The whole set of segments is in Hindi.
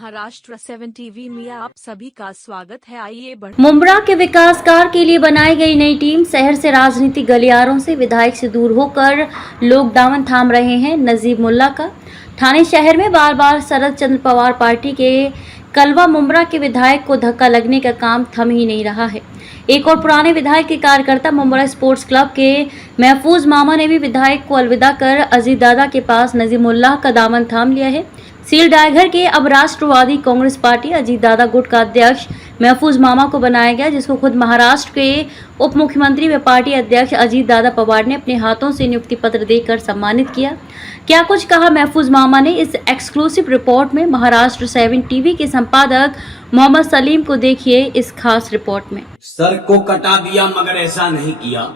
महाराष्ट्र 7 टीवी में आप सभी का स्वागत है। आइए मुंब्रा के विकास कार्य के लिए बनाई गई नई टीम शहर से राजनीतिक गलियारों से विधायक से दूर होकर लोग दामन थाम रहे हैं। नजीब मुल्ला का थाने शहर में बार बार शरद चंद्र पवार पार्टी के कलवा मुंब्रा के विधायक को धक्का लगने का काम थम ही नहीं रहा है। एक और पुराने विधायक के कार्यकर्ता मुंब्रा स्पोर्ट्स क्लब के महफूज मामा ने भी विधायक को अलविदा कर अजीत दादा के पास नजीब मुल्ला का दामन थाम लिया है। सील डायघर के अब राष्ट्रवादी कांग्रेस पार्टी अजीत दादा गुट का अध्यक्ष महफूज मामा को बनाया गया, जिसको खुद महाराष्ट्र के उप मुख्यमंत्री व पार्टी अध्यक्ष अजीत दादा पवार ने अपने हाथों से नियुक्ति पत्र देकर सम्मानित किया। क्या कुछ कहा महफूज मामा ने, इस एक्सक्लूसिव रिपोर्ट में महाराष्ट्र 7 टीवी के संपादक मोहम्मद सलीम को देखिए इस खास रिपोर्ट में। सर को कटा दिया मगर ऐसा नहीं किया,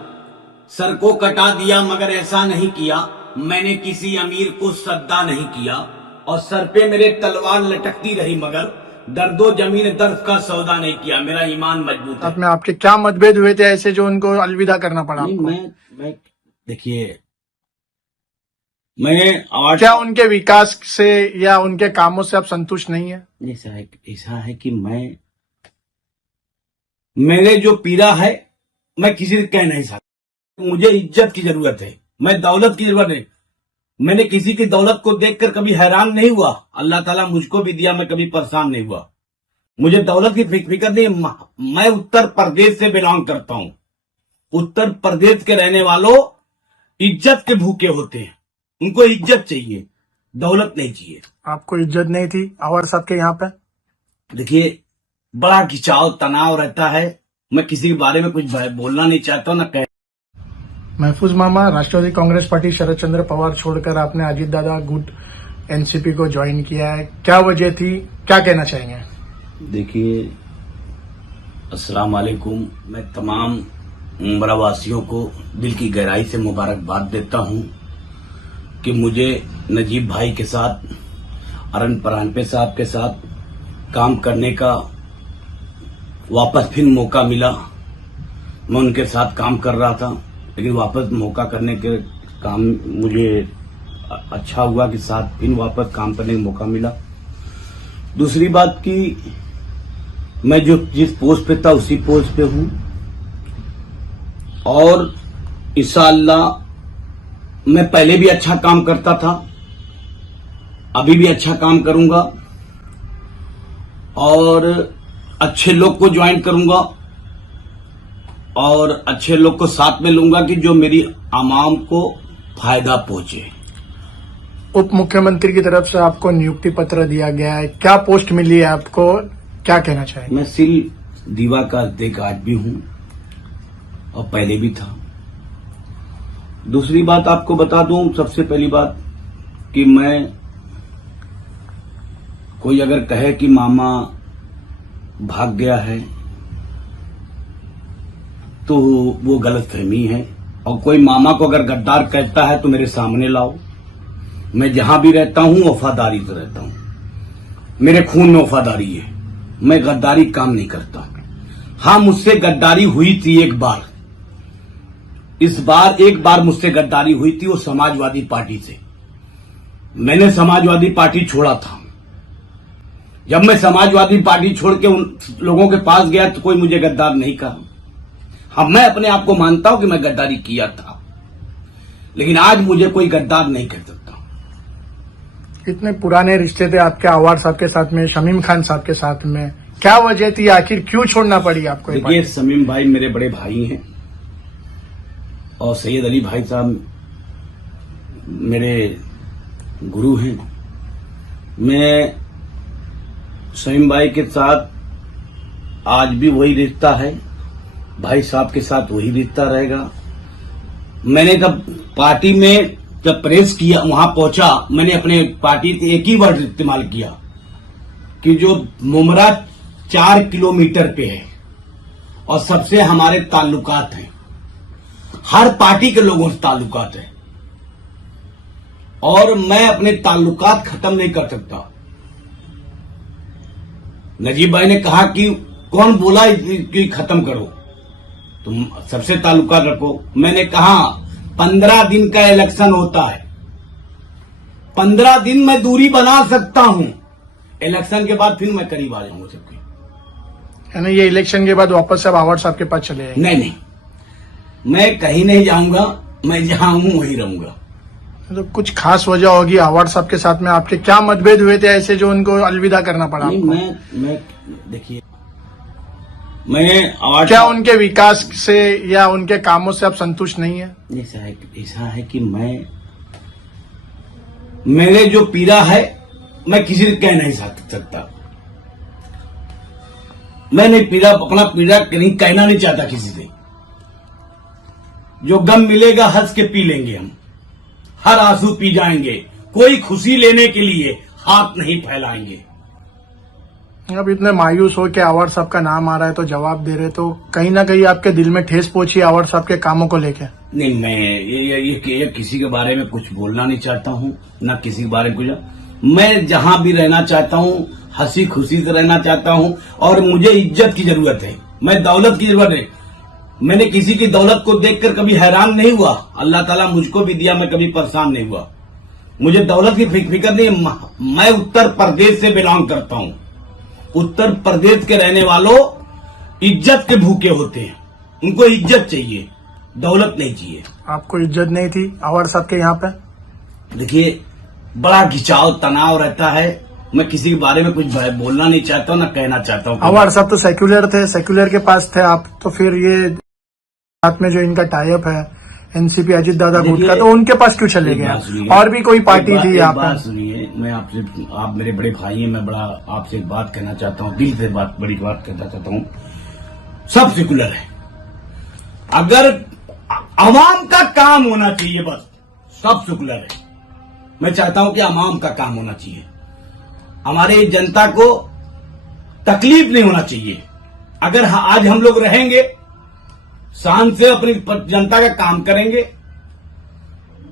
सर को कटा दिया मगर ऐसा नहीं किया, मैंने किसी अमीर को सद्दा नहीं किया और सर पे मेरे तलवार लटकती रही मगर दर्दो जमीन दर्द का सौदा नहीं किया। मेरा ईमान मजबूत है। आप में आपके क्या मतभेद हुए थे ऐसे जो उनको अलविदा करना पड़ा? मैं देखिए, मैंने क्या उनके विकास से या उनके कामों से आप संतुष्ट नहीं है? ऐसा है कि मैंने जो पीड़ा है मैं किसी से कह नहीं सकता। मुझे इज्जत की जरूरत है, मैं दौलत की जरूरत है। मैंने किसी की दौलत को देखकर कभी हैरान नहीं हुआ। अल्लाह ताला मुझको भी दिया, मैं कभी परेशान नहीं हुआ। मुझे दौलत की फिक्र नहीं। मैं उत्तर प्रदेश से बिलोंग करता हूं। उत्तर प्रदेश के रहने वालों इज्जत के भूखे होते हैं, उनको इज्जत चाहिए, दौलत नहीं चाहिए। आपको इज्जत नहीं थी आवार साहब के यहाँ पे? देखिए, बड़ा खिंचाव तनाव रहता है। मैं किसी के बारे में कुछ बोलना नहीं चाहता ना कह। महफूज मामा, राष्ट्रवादी कांग्रेस पार्टी शरद चंद्र पवार छोड़कर आपने अजीत दादा गुट एनसीपी को ज्वाइन किया है, क्या वजह थी, क्या कहना चाहेंगे? देखिए, अस्सलाम वालेकुम। मैं तमाम मुंब्रा वासियों को दिल की गहराई से मुबारकबाद देता हूं कि मुझे नजीब भाई के साथ, अरन परानपे साहब के साथ काम करने का वापस फिर मौका मिला। मैं उनके साथ काम कर रहा था, लेकिन वापस मौका करने के काम मुझे अच्छा हुआ कि साथ फिर वापस काम करने का मौका मिला। दूसरी बात कि मैं जो जिस पोस्ट पे था उसी पोस्ट पे हूं और इंशाअल्लाह मैं पहले भी अच्छा काम करता था, अभी भी अच्छा काम करूंगा और अच्छे लोग को ज्वाइन करूंगा और अच्छे लोग को साथ में लूंगा कि जो मेरी आवाम को फायदा पहुंचे। उप मुख्यमंत्री की तरफ से आपको नियुक्ति पत्र दिया गया है, क्या पोस्ट मिली है आपको, क्या कहना चाहेंगे? मैं सिल दीवा का अध्यक्ष आज भी हूं और पहले भी था। दूसरी बात आपको बता दूं, सबसे पहली बात कि मैं, कोई अगर कहे कि मामा भाग गया है तो वो गलतफहमी है, और कोई मामा को अगर गद्दार कहता है तो मेरे सामने लाओ। मैं जहां भी रहता हूं वफादारी से रहता हूं, मेरे खून में वफादारी है, मैं गद्दारी काम नहीं करता। हां, मुझसे गद्दारी हुई थी एक बार, इस बार एक बार मुझसे गद्दारी हुई थी, वो समाजवादी पार्टी से। मैंने समाजवादी पार्टी छोड़ा था। जब मैं समाजवादी पार्टी छोड़ के उन लोगों के पास गया तो कोई मुझे गद्दार नहीं कहा। हाँ, मैं अपने आप को मानता हूं कि मैं गद्दारी किया था, लेकिन आज मुझे कोई गद्दार नहीं कह सकता। इतने पुराने रिश्ते थे आपके आवार साहब के साथ में, शमीम खान साहब के साथ में, क्या वजह थी, आखिर क्यों छोड़ना पड़ी आपको? देखिए, शमीम भाई मेरे बड़े भाई हैं और सैयद अली भाई साहब मेरे गुरु हैं। मैं शमीम भाई के साथ आज भी वही रिश्ता है, भाई साहब के साथ वही रिश्ता रहेगा। मैंने जब पार्टी में जब प्रेस किया, वहां पहुंचा, मैंने अपने पार्टी के एक ही वर्ड इस्तेमाल किया कि जो मुंब्रा 4 किलोमीटर पे है और सबसे हमारे ताल्लुकात हैं, हर पार्टी के लोगों से ताल्लुकात है और मैं अपने ताल्लुकात खत्म नहीं कर सकता। नजीब भाई ने कहा कि कौन बोला कि खत्म करो, तुम सबसे ताल्लुकात रखो। मैंने कहा 15 दिन का इलेक्शन होता है, 15 दिन में दूरी बना सकता हूं, इलेक्शन के बाद फिर मैं करीब आ जाऊंगा सबके। यानी ये इलेक्शन के बाद वापस से अब आवाड़ साहब के पास चले जाएंगे? नहीं, मैं कहीं नहीं जाऊंगा, मैं जहां हूं वहीं रहूंगा। तो कुछ खास वजह होगी आवाड़ साहब के साथ में? आपके क्या मतभेद हुए थे ऐसे जो उनको अलविदा करना पड़ा नहीं, आपको? मैं देखिए, मैं आवाड़ क्या उनके विकास से या उनके कामों से आप संतुष्ट नहीं है? ऐसा है कि मेरे जो पीड़ा है मैं किसी से कह नहीं सकता। मैं नहीं पीड़ा, अपना पीड़ा कहीं कहना नहीं चाहता किसी से। जो गम मिलेगा हंस के पी लेंगे हम, हर आंसू पी जाएंगे, कोई खुशी लेने के लिए हाथ नहीं फैलाएंगे। अब इतने मायूस हो के आवाड़ साहब का नाम आ रहा है तो जवाब दे रहे, तो कहीं ना कहीं आपके दिल में ठेस पहुंची आवाड़ साहब के कामों को लेकर? नहीं, मैं ये किसी के बारे में कुछ बोलना नहीं चाहता हूँ, ना किसी के बारे में कुछ। मैं जहां भी रहना चाहता हूँ हंसी खुशी से रहना चाहता हूँ, और मुझे इज्जत की जरूरत है, मैं दौलत की जरूरत है। मैंने किसी की दौलत को देखकर कभी हैरान नहीं हुआ। अल्लाह ताला मुझको भी दिया, मैं कभी परेशान नहीं हुआ। मुझे दौलत की फिक्र नहीं। मैं उत्तर प्रदेश से बिलोंग करता हूँ। उत्तर प्रदेश के रहने वालों इज्जत के भूखे होते हैं, उनको इज्जत चाहिए, दौलत नहीं चाहिए। आपको इज्जत नहीं थी आवाड़ साहब के यहाँ पे? देखिए, बड़ा खिंचाव तनाव रहता है। मैं किसी के बारे में कुछ बोलना नहीं चाहता हूँ, ना कहना चाहता हूँ। आवाड़ साहब तो सेक्युलर थे, सेक्युलर के पास थे आप, तो फिर ये साथ में जो इनका टाइप है एनसीपी अजीत दादा गुट का, तो उनके पास क्यों चले गए? और भी कोई पार्टी थी यहाँ पे? सुनिए, मैं आपसे, आप मेरे बड़े भाई हैं, मैं बड़ा आपसे एक बात कहना चाहता हूँ, दिल से बड़ी बात कहना चाहता हूँ। सब सेकुलर है, अगर आवाम का काम होना चाहिए, बस सब सेकुलर है। मैं चाहता हूं कि आवाम का काम होना चाहिए, हमारे जनता को तकलीफ नहीं होना चाहिए। अगर आज हम लोग रहेंगे, शान से अपनी जनता का काम करेंगे,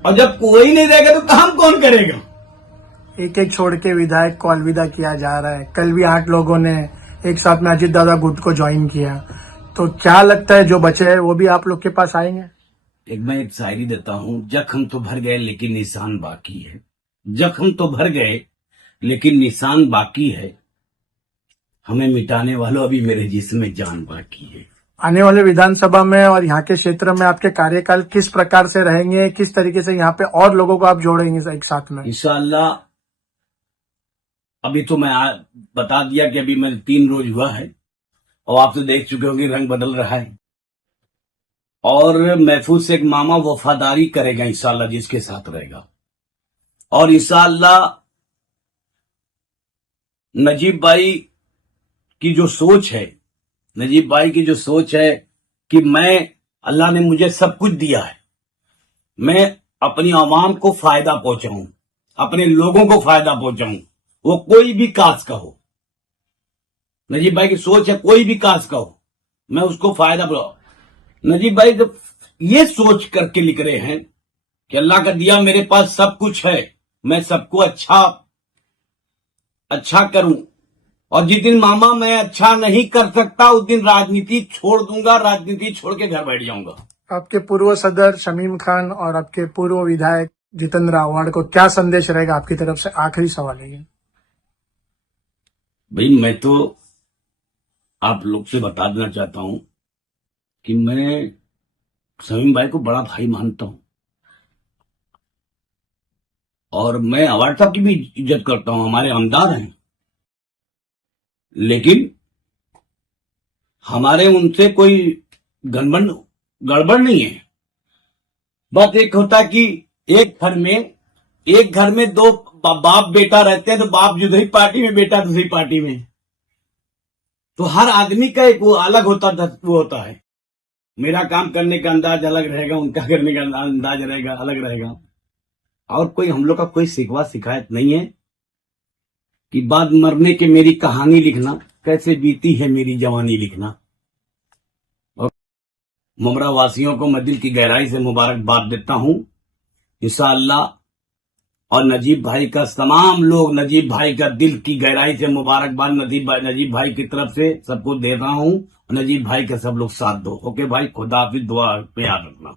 और जब कोई नहीं रहेगा तो काम कौन करेगा? एक एक छोड़ के विधायक को अलविदा किया जा रहा है। कल भी 8 लोगों ने एक साथ में अजीत दादा गुट को ज्वाइन किया, तो क्या लगता है जो बचे हैं वो भी आप लोग के पास आएंगे? मैं एक शायरी देता हूं, जख्म तो भर गए लेकिन निशान बाकी है। जख्म तो भर गए लेकिन निशान बाकी है, हमें मिटाने वालों अभी मेरे जिस्म में जान बाकी है। आने वाले विधानसभा में और यहाँ के क्षेत्र में आपके कार्यकाल किस प्रकार से रहेंगे, किस तरीके से यहाँ पे और लोगों को आप जोड़ेंगे एक साथ में? इंशाअल्लाह, अभी तो मैं बता दिया कि अभी मैं 3 रोज हुआ है, और आप तो देख चुके होंगे रंग बदल रहा है। और महफूज से एक मामा वफादारी करेगा इंशाअल्लाह, जिसके साथ रहेगा। और इंशाअल्लाह नजीब भाई की जो सोच है, नजीब भाई की जो सोच है कि अल्लाह ने मुझे सब कुछ दिया है, मैं अपनी आवाम को फायदा पहुंचाऊं, अपने लोगों को फायदा पहुंचाऊं, वो कोई भी कास्ट का हो। नजीब भाई की सोच है कोई भी कास्ट का हो, मैं उसको फायदा पहुंचाऊं। नजीब भाई जब ये सोच करके लिख रहे हैं कि अल्लाह का दिया मेरे पास सब कुछ है, मैं सबको अच्छा करूं, और जिस दिन मामा मैं अच्छा नहीं कर सकता उस दिन राजनीति छोड़ दूंगा, राजनीति छोड़ के घर बैठ जाऊंगा। आपके पूर्व सदर शमीम खान और आपके पूर्व विधायक जितेंद्र आव्हाड को क्या संदेश रहेगा आपकी तरफ से? आखिरी सवाल है ये। भाई, मैं तो आप लोग से बता देना चाहता हूं कि मैं शमीम भाई को बड़ा भाई मानता हूं, और मैं आव्हाड साहब की भी इज्जत करता हूं, हमारे आमदार हैं, लेकिन हमारे उनसे कोई गड़बड़ नहीं है। बस एक होता कि एक घर में 2 बाप बेटा रहते हैं, तो बाप दूसरी पार्टी में, बेटा दूसरी पार्टी में, तो हर आदमी का एक वो अलग होता है। मेरा काम करने का अंदाज अलग रहेगा, उनका करने का अंदाज रहेगा, अलग रहेगा। और कोई हम लोग का कोई शिकवा शिकायत नहीं है कि बाद मरने के मेरी कहानी लिखना, कैसे बीती है मेरी जवानी लिखना। और मुमरा वासियों को मैं दिल की गहराई से मुबारकबाद देता हूं इंशाअल्लाह, और नजीब भाई का तमाम लोग, नजीब भाई का दिल की गहराई से मुबारकबाद नजीब भाई की तरफ से सबको दे रहा हूं। नजीब भाई का सब लोग साथ दो। ओके भाई, खुदा हाफिज, दुआ पे याद रखना।